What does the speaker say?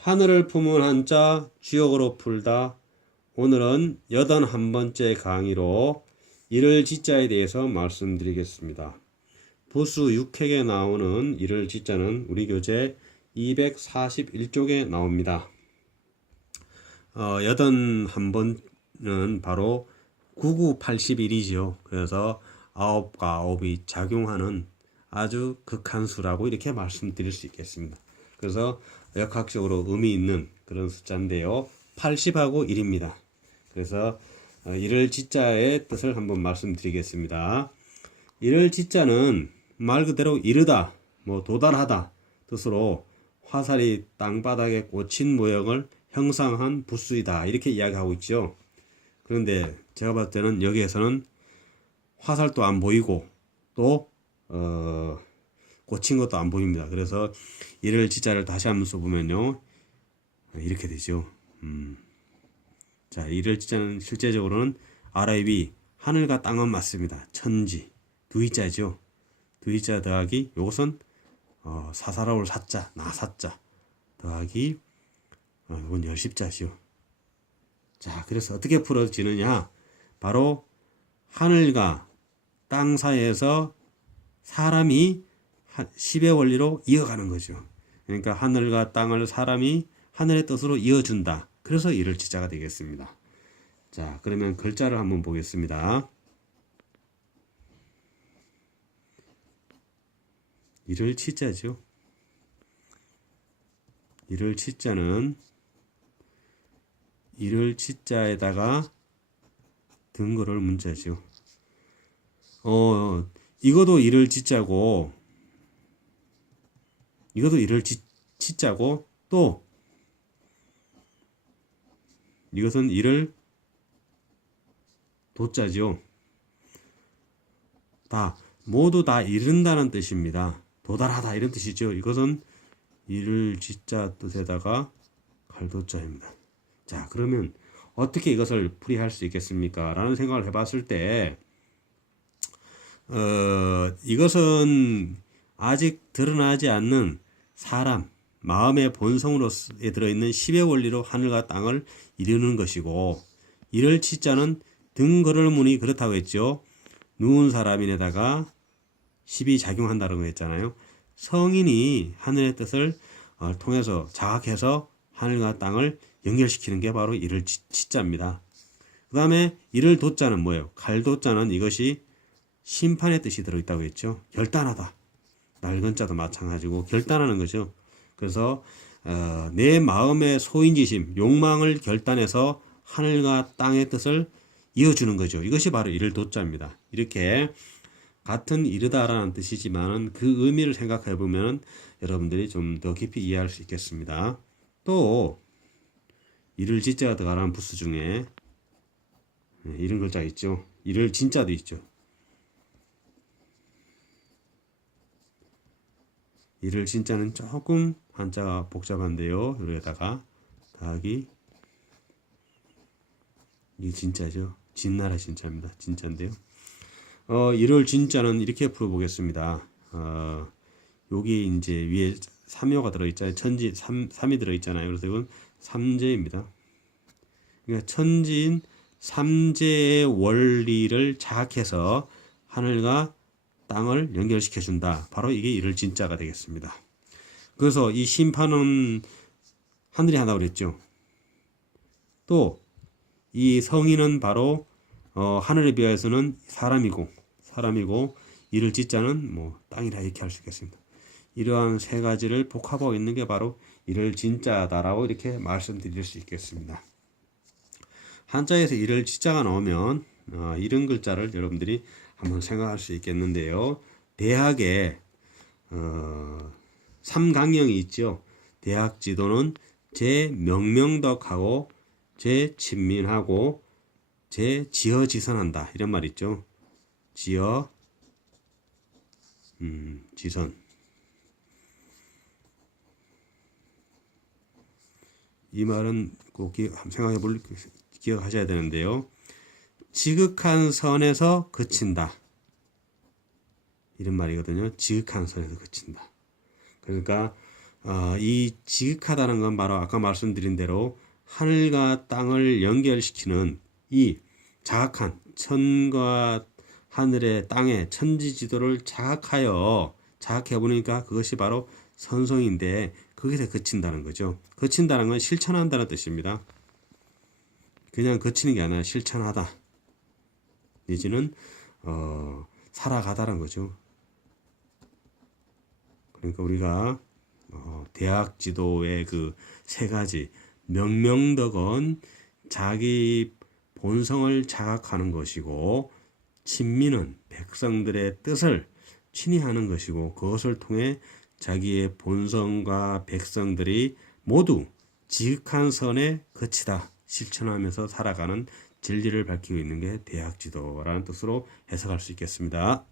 하늘을 품은 한자 주역으로 풀다. 오늘은 여든 한 번째 강의로 이를 지자에 대해서 말씀드리겠습니다. 부수 6핵에 나오는 이를 지자는 우리 교재 241쪽에 나옵니다. 어, 여든 한 번은 바로 9981이지요. 그래서 아홉과 아홉이 작용하는 아주 극한 수라고 이렇게 말씀드릴 수 있겠습니다. 그래서 역학적으로 의미 있는 그런 숫자인데요. 80하고 1입니다. 그래서 어, 이를 지자의 뜻을 한번 말씀드리겠습니다. 이를 지자는 말 그대로 이르다, 뭐 도달하다 뜻으로 화살이 땅바닥에 꽂힌 모형을 형상한 부수이다 이렇게 이야기하고 있죠. 그런데 제가 봤을 때는 여기에서는 화살도 안 보이고 또 어, 꽂힌 것도 안 보입니다. 그래서 이를 지자를 다시 한번 써보면요. 이렇게 되죠. 음. 자, 이를 지자는 실제적으로는 RIB 하늘과 땅은 맞습니다. 천지 두 이자죠. 두 이자 더하기 요것은 어, 사사로울 사자 나사자 더하기 어, 이건 열십자죠. 자, 그래서 어떻게 풀어지느냐? 바로 하늘과 땅 사이에서 사람이 10의 원리로 이어가는 거죠. 그러니까 하늘과 땅을 사람이 하늘의 뜻으로 이어준다. 그래서 이를 지자가 되겠습니다. 자, 그러면 글자를 한번 보겠습니다. 이를 치자죠. 이를 치자는 이를 치자에다가 등거를 문자죠. 어, 이것도 이를 치자고 이것도 이를 치, 치자고 또 이것은 이를 도자죠. 다 모두 다 이른다는 뜻입니다. 도달하다 이런 뜻이죠. 이것은 이를 지자 뜻에다가 갈도자입니다. 자, 그러면 어떻게 이것을 풀이할 수 있겠습니까? 라는 생각을 해봤을 때, 어, 이것은 아직 드러나지 않는 사람, 마음의 본성으로에 들어있는 10의 원리로 하늘과 땅을 이루는 것이고, 이를 치자는 등거를 문이 그렇다고 했죠. 누운 사람인에다가 10이 작용한다는 거 했잖아요. 성인이 하늘의 뜻을 어, 통해서 자각해서 하늘과 땅을 연결시키는 게 바로 이를 치자입니다. 그 다음에 이를 도자는 뭐예요? 갈도자는 이것이 심판의 뜻이 들어있다고 했죠. 결단하다. 낡은 자도 마찬가지고 결단하는 거죠. 그래서 어, 내 마음의 소인지심, 욕망을 결단해서 하늘과 땅의 뜻을 이어주는 거죠. 이것이 바로 이를 도자입니다. 이렇게 같은 이르다라는 뜻이지만 그 의미를 생각해 보면 여러분들이 좀 더 깊이 이해할 수 있겠습니다. 또 이를 진자가 들어가는 부스 중에 네, 이런 글자 있죠. 이를 진짜도 있죠. 이를 진짜는 조금 한자가 복잡한데요. 여기다가 더하기 이 진짜죠. 진나라 진짜입니다. 진짜인데요. 어, 이를 진짜는 이렇게 풀어보겠습니다. 어, 여기 이제 위에 삼요가 들어있잖아요. 천지 삼, 삼이 들어있잖아요. 그래서 이건 삼재입니다. 그러니까 천지인 삼재의 원리를 자학해서 하늘과 땅을 연결시켜 준다. 바로 이게 이를 진짜가 되겠습니다. 그래서 이 심판은 하늘이 하나 그랬죠. 또 이 성인은 바로 어, 하늘에 비하여서는 사람이고 사람이고 이를 짓자는 뭐 땅이라 이렇게 할 수 있겠습니다. 이러한 세 가지를 복합하고 있는 게 바로 이를 진짜다라고 이렇게 말씀드릴 수 있겠습니다. 한자에서 이를 지자가 나오면 어, 이런 글자를 여러분들이 한번 생각할 수 있겠는데요. 대학에 어, 삼강령이 있죠. 대학 지도는 제 명명덕하고 제 친민하고 제 지어지선한다 이런 말 있죠. 지어 음, 지선 이 말은 꼭 생각해 볼 기억하셔야 되는데요. 지극한 선에서 그친다. 이런 말이거든요. 지극한 선에서 그친다. 그러니까 어, 이 지극하다는 건 바로 아까 말씀드린 대로 하늘과 땅을 연결시키는 이 자악한 천과 하늘의 땅의 천지 지도를 자악하여 자악해 보니까 그것이 바로 선성인데 거기서 그친다는 거죠. 그친다는 건 실천한다는 뜻입니다. 그냥 거치는 게 아니라 실천하다. 내지는 어, 살아가다는 거죠. 그러니까 우리가 어, 대학 지도의 그 세 가지 명명덕은 자기 본성을 자각하는 것이고 친민은 백성들의 뜻을 친히 하는 것이고 그것을 통해 자기의 본성과 백성들이 모두 지극한 선에 거치다 실천하면서 살아가는 진리를 밝히고 있는 게 대학 지도라는 뜻으로 해석할 수 있겠습니다.